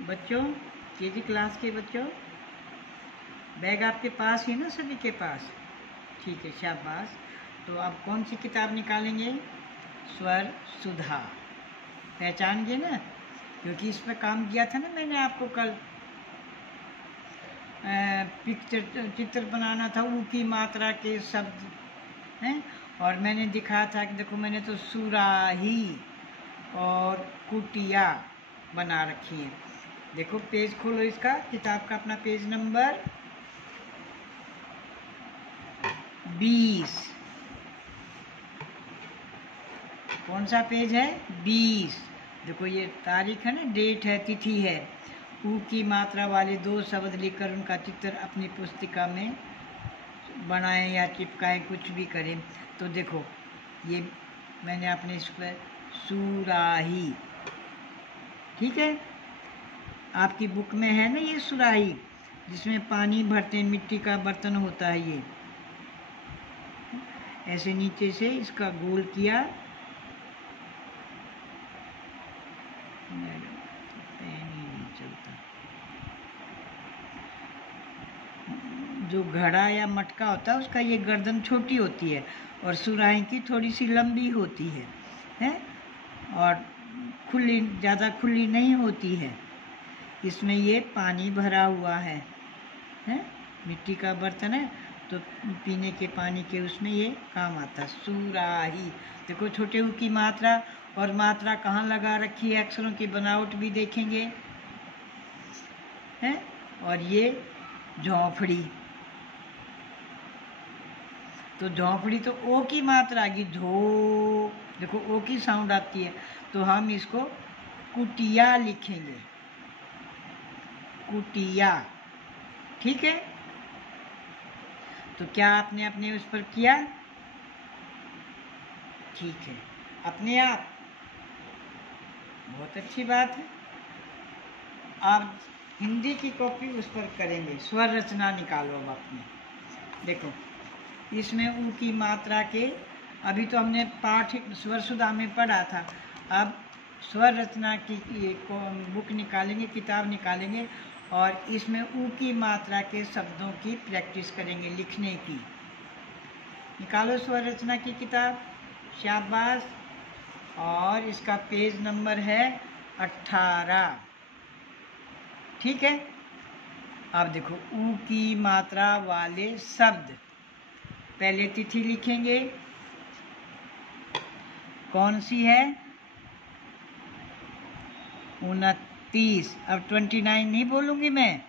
बच्चों, KG class के बच्चों, बैग आपके पास ही ना सभी के पास? ठीक है, शाबाश। तो आप कौन सी किताब निकालेंगे? स्वर सुधा। पहचान गए ना, क्योंकि इस पर काम किया था ना मैंने आपको कल। चित्र बनाना था, ऊ की मात्रा के शब्द हैं, और मैंने दिखाया था कि देखो मैंने तो सुराही और कुटिया बना रखी है। देखो पेज खोलो इसका, किताब का अपना पेज नंबर 20। कौन सा पेज है? 20। देखो ये तारीख है ना, डेट है, तिथि है। ऊ की मात्रा वाले 2 शब्द लिखकर उनका चित्र अपनी पुस्तिका में बनाएं या चिपकाएं, कुछ भी करें। तो देखो ये मैंने अपने इस पर सुराही, ठीक है, आपकी बुक में है ना ये सुराही, जिसमें पानी भरते हैं, मिट्टी का बर्तन होता है ये। ऐसे नीचे से इसका गोल किया, पेन ही नहीं चलता। जो घड़ा या मटका होता है उसका ये गर्दन छोटी होती है और सुराही की थोड़ी सी लंबी होती है, और खुली, ज़्यादा खुली नहीं होती है। इसमें ये पानी भरा हुआ है, मिट्टी का बर्तन है तो पीने के पानी के उसमें ये काम आता है, सुराही। देखो छोटे ऊ की मात्रा, और मात्रा कहाँ लगा रखी है, अक्षरों की बनावट भी देखेंगे, है। और ये झोंपड़ी, तो झोंपड़ी तो ओ की मात्रा आ गई, झो, देखो ओ की साउंड आती है, तो हम इसको कुटिया लिखेंगे, कुटिया, ठीक है। तो क्या आपने अपने उस पर किया? ठीक है, अपने आप, बहुत अच्छी बात है। आप हिंदी की कॉपी उस पर करेंगे, स्वर रचना निकालो अब अपनी। देखो इसमें ऊ की मात्रा के, अभी तो हमने पाठ स्वर सुधा में पढ़ा था, अब स्वर रचना की बुक निकालेंगे, किताब निकालेंगे, और इसमें ऊ की मात्रा के शब्दों की प्रैक्टिस करेंगे, लिखने की। निकालो स्वर रचना की किताब, शाबाश। और इसका पेज नंबर है 18, ठीक है। अब देखो ऊ की मात्रा वाले शब्द, पहले तिथि लिखेंगे, कौन सी है? 29। अब 29 नहीं बोलूँगी मैं,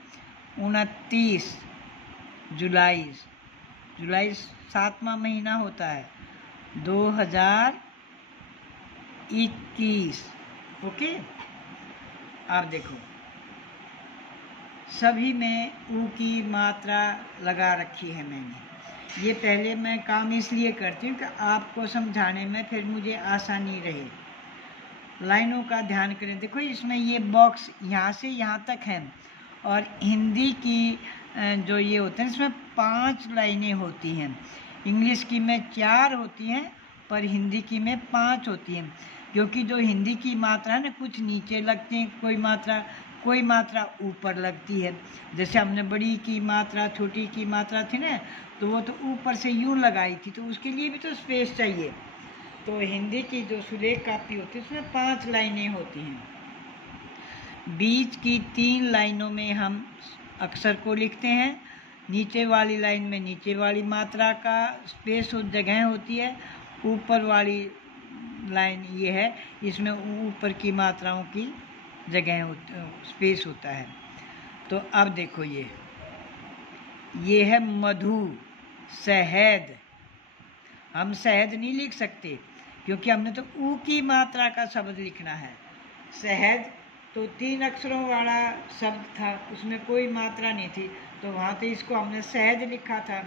29 जुलाई। जुलाई 7वां महीना होता है, 2021, ओके। अब देखो सभी में ऊ की मात्रा लगा रखी है मैंने। ये पहले मैं काम इसलिए करती हूँ कि आपको समझाने में फिर मुझे आसानी रहे। लाइनों का ध्यान करें, देखो इसमें ये बॉक्स यहाँ से यहाँ तक है, और हिंदी की जो ये होते हैं इसमें 5 लाइनें होती हैं। इंग्लिश की में 4 होती हैं, पर हिंदी की में 5 होती हैं, क्योंकि जो हिंदी की मात्रा है ना, कुछ नीचे लगती हैं, कोई मात्रा ऊपर लगती है। जैसे हमने बड़ी की मात्रा, छोटी की मात्रा थी ना, तो वो तो ऊपर से यूँ लगाई थी, तो उसके लिए भी तो स्पेस चाहिए। तो हिंदी की जो सुलेख कापी होती है उसमें 5 लाइनें होती हैं। बीच की 3 लाइनों में हम अक्षर को लिखते हैं, नीचे वाली लाइन में नीचे वाली मात्रा का स्पेस और जगह होती है, ऊपर वाली लाइन ये है, इसमें ऊपर की मात्राओं की जगह स्पेस होता है। तो अब देखो ये है मधु, शहद। हम शहद नहीं लिख सकते क्योंकि हमने तो ऊ की मात्रा का शब्द लिखना है। शहद तो 3 अक्षरों वाला शब्द था, उसमें कोई मात्रा नहीं थी, तो वहाँ तो इसको हमने शहद लिखा था,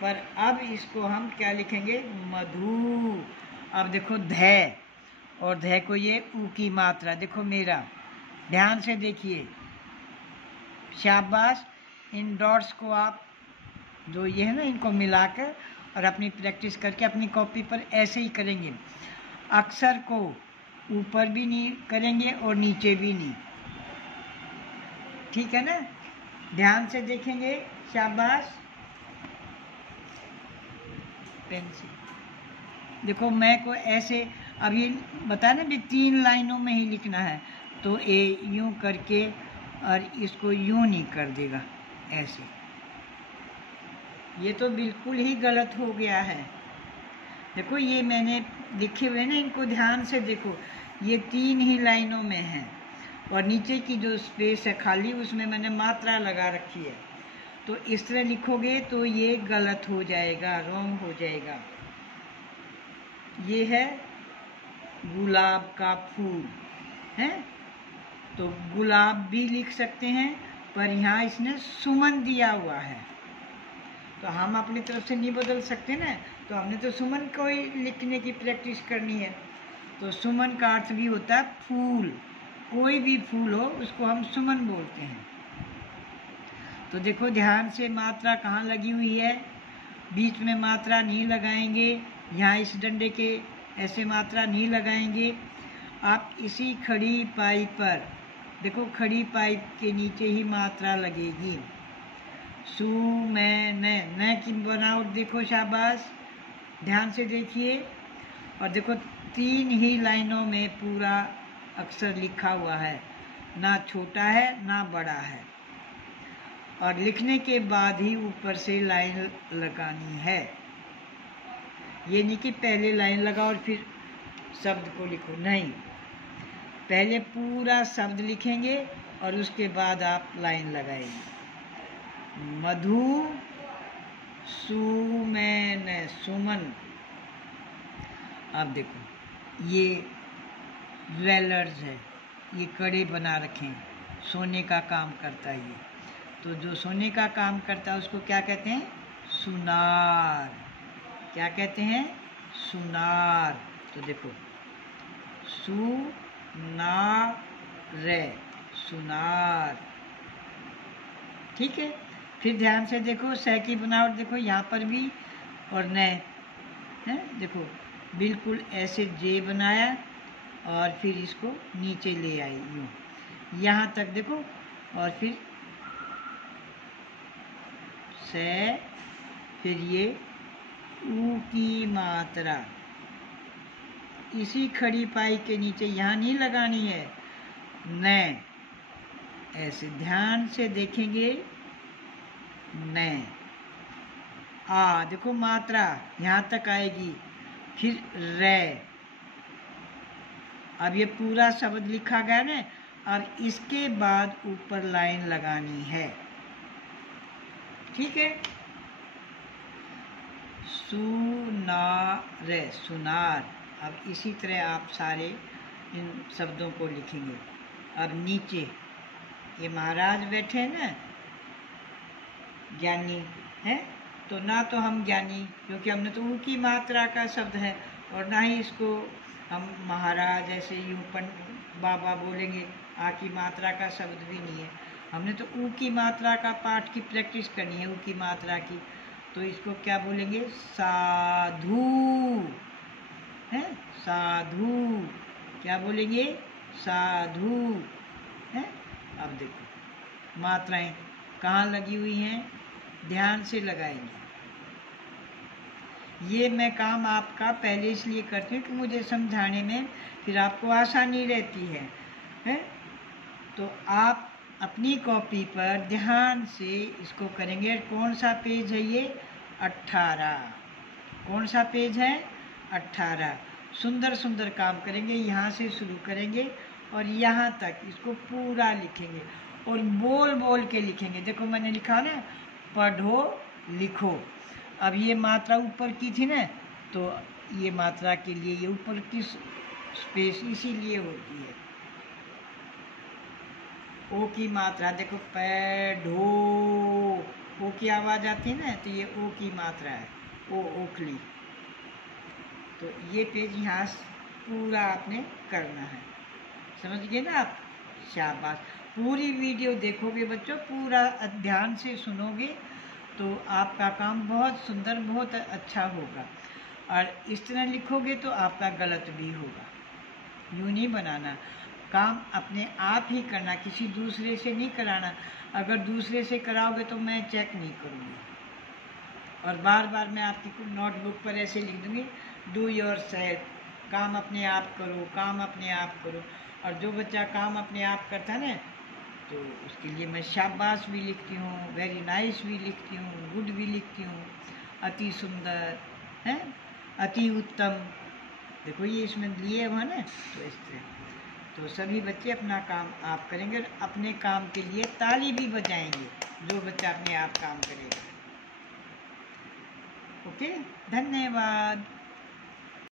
पर अब इसको हम क्या लिखेंगे? मधु। अब देखो ध, और ध को ये ऊ की मात्रा, देखो मेरा ध्यान से देखिए, शाबाश। इन डॉट्स को आप जो ये है ना, इनको मिलाकर और अपनी प्रैक्टिस करके अपनी कॉपी पर ऐसे ही करेंगे। अक्षर को ऊपर भी नहीं करेंगे और नीचे भी नहीं, ठीक है ना, ध्यान से देखेंगे, शाबाश। पेंसिल देखो, मैं को ऐसे अभी बताया ना भी 3 लाइनों में ही लिखना है, तो ए यूं करके और इसको यूं नहीं कर देगा ऐसे, ये तो बिल्कुल ही गलत हो गया है। देखो ये मैंने लिखे हुए ना, इनको ध्यान से देखो, ये 3 ही लाइनों में है और नीचे की जो स्पेस है खाली उसमें मैंने मात्रा लगा रखी है। तो इस तरह लिखोगे तो ये गलत हो जाएगा, रॉन्ग हो जाएगा। ये है गुलाब का फूल है, तो गुलाब भी लिख सकते हैं, पर यहाँ इसने सुमन दिया हुआ है, तो हम अपनी तरफ से नहीं बदल सकते ना, तो हमने तो सुमन को ही लिखने की प्रैक्टिस करनी है। तो सुमन का अर्थ भी होता है फूल, कोई भी फूल हो उसको हम सुमन बोलते हैं। तो देखो ध्यान से, मात्रा कहाँ लगी हुई है, बीच में मात्रा नहीं लगाएंगे, यहाँ इस डंडे के ऐसे मात्रा नहीं लगाएंगे। आप इसी खड़ी पाई पर देखो, खड़ी पाइप के नीचे ही मात्रा लगेगी। सु मैं न की बनावट देखो, शाबाश, ध्यान से देखिए। और देखो 3 ही लाइनों में पूरा अक्षर लिखा हुआ है, ना छोटा है ना बड़ा है, और लिखने के बाद ही ऊपर से लाइन लगानी है। ये नहीं कि पहले लाइन लगाओ और फिर शब्द को लिखो, नहीं, पहले पूरा शब्द लिखेंगे और उसके बाद आप लाइन लगाएंगे। मधु सुमन सुमन। अब देखो ये ज्वेलर्स है, ये कड़े बना रखे हैं, सोने का काम करता है ये, तो जो सोने का काम करता है उसको क्या कहते हैं, सुनार। क्या कहते हैं, सुनार। तो देखो सुनार, सुनार, ठीक है। फिर ध्यान से देखो, सह की बनावट देखो यहाँ पर भी, और न है, देखो बिल्कुल ऐसे जे बनाया और फिर इसको नीचे ले आई यूँ, यहाँ तक देखो, और फिर से, फिर ये ऊ की मात्रा इसी खड़ी पाई के नीचे, यहाँ नहीं लगानी है, न, ऐसे ध्यान से देखेंगे, न। आ देखो मात्रा यहाँ तक आएगी, फिर रे। अब ये पूरा शब्द लिखा गया ना, अब इसके बाद ऊपर लाइन लगानी है, ठीक है। सुनार, सुनार। अब इसी तरह आप सारे इन शब्दों को लिखेंगे। अब नीचे ये महाराज बैठे हैं ना, ज्ञानी है, तो ना तो हम ज्ञानी, क्योंकि हमने तो ऊ की मात्रा का शब्द है, और ना ही इसको हम महाराज ऐसे यूं बाबा बोलेंगे, आ की मात्रा का शब्द भी नहीं है। हमने तो ऊ की मात्रा का पाठ की प्रैक्टिस करनी है, ऊ की मात्रा की, तो इसको क्या बोलेंगे, साधु है, साधु। क्या बोलेंगे, साधु है। अब देखो मात्राएं कहाँ लगी हुई हैं, ध्यान से लगाएंगे। ये मैं काम आपका पहले इसलिए करती हूँ कि मुझे समझाने में फिर आपको आसानी रहती है? तो आप अपनी कॉपी पर ध्यान से इसको करेंगे। कौन सा पेज है ये, 18। कौन सा पेज है, 18। सुंदर सुंदर काम करेंगे, यहाँ से शुरू करेंगे और यहाँ तक इसको पूरा लिखेंगे, और बोल बोल के लिखेंगे। देखो मैंने लिखा ना, पढ़ो लिखो। अब ये मात्रा ऊपर की थी ना, तो ये मात्रा के लिए ये ऊपर की स्पेस इसीलिए होती है। ओ की मात्रा देखो, पैढो, ओ की आवाज़ आती है ना, तो ये ओ की मात्रा है, ओ ओखली। तो ये पेज यहाँ पूरा आपने करना है, समझ गए ना आप, शाबाश। पूरी वीडियो देखोगे बच्चों, पूरा ध्यान से सुनोगे तो आपका काम बहुत सुंदर, बहुत अच्छा होगा। और इस तरह लिखोगे तो आपका गलत भी होगा, यूँ नहीं बनाना। काम अपने आप ही करना, किसी दूसरे से नहीं कराना। अगर दूसरे से कराओगे तो मैं चेक नहीं करूँगी, और बार बार मैं आपकी नोटबुक पर ऐसे लिख दूँगी, डू योर सेल्फ, काम अपने आप करो, काम अपने आप करो। और जो बच्चा काम अपने आप करता है ना, तो उसके लिए मैं शाबाश भी लिखती हूँ, वेरी नाइस भी लिखती हूँ, गुड भी लिखती हूँ, अति सुंदर है, अति उत्तम। देखो ये इसमें लिए हुआ ना, तो इस तरह तो सभी बच्चे अपना काम आप करेंगे और अपने काम के लिए ताली भी बजाएंगे जो बच्चा अपने आप काम करेगा। ओके, धन्यवाद।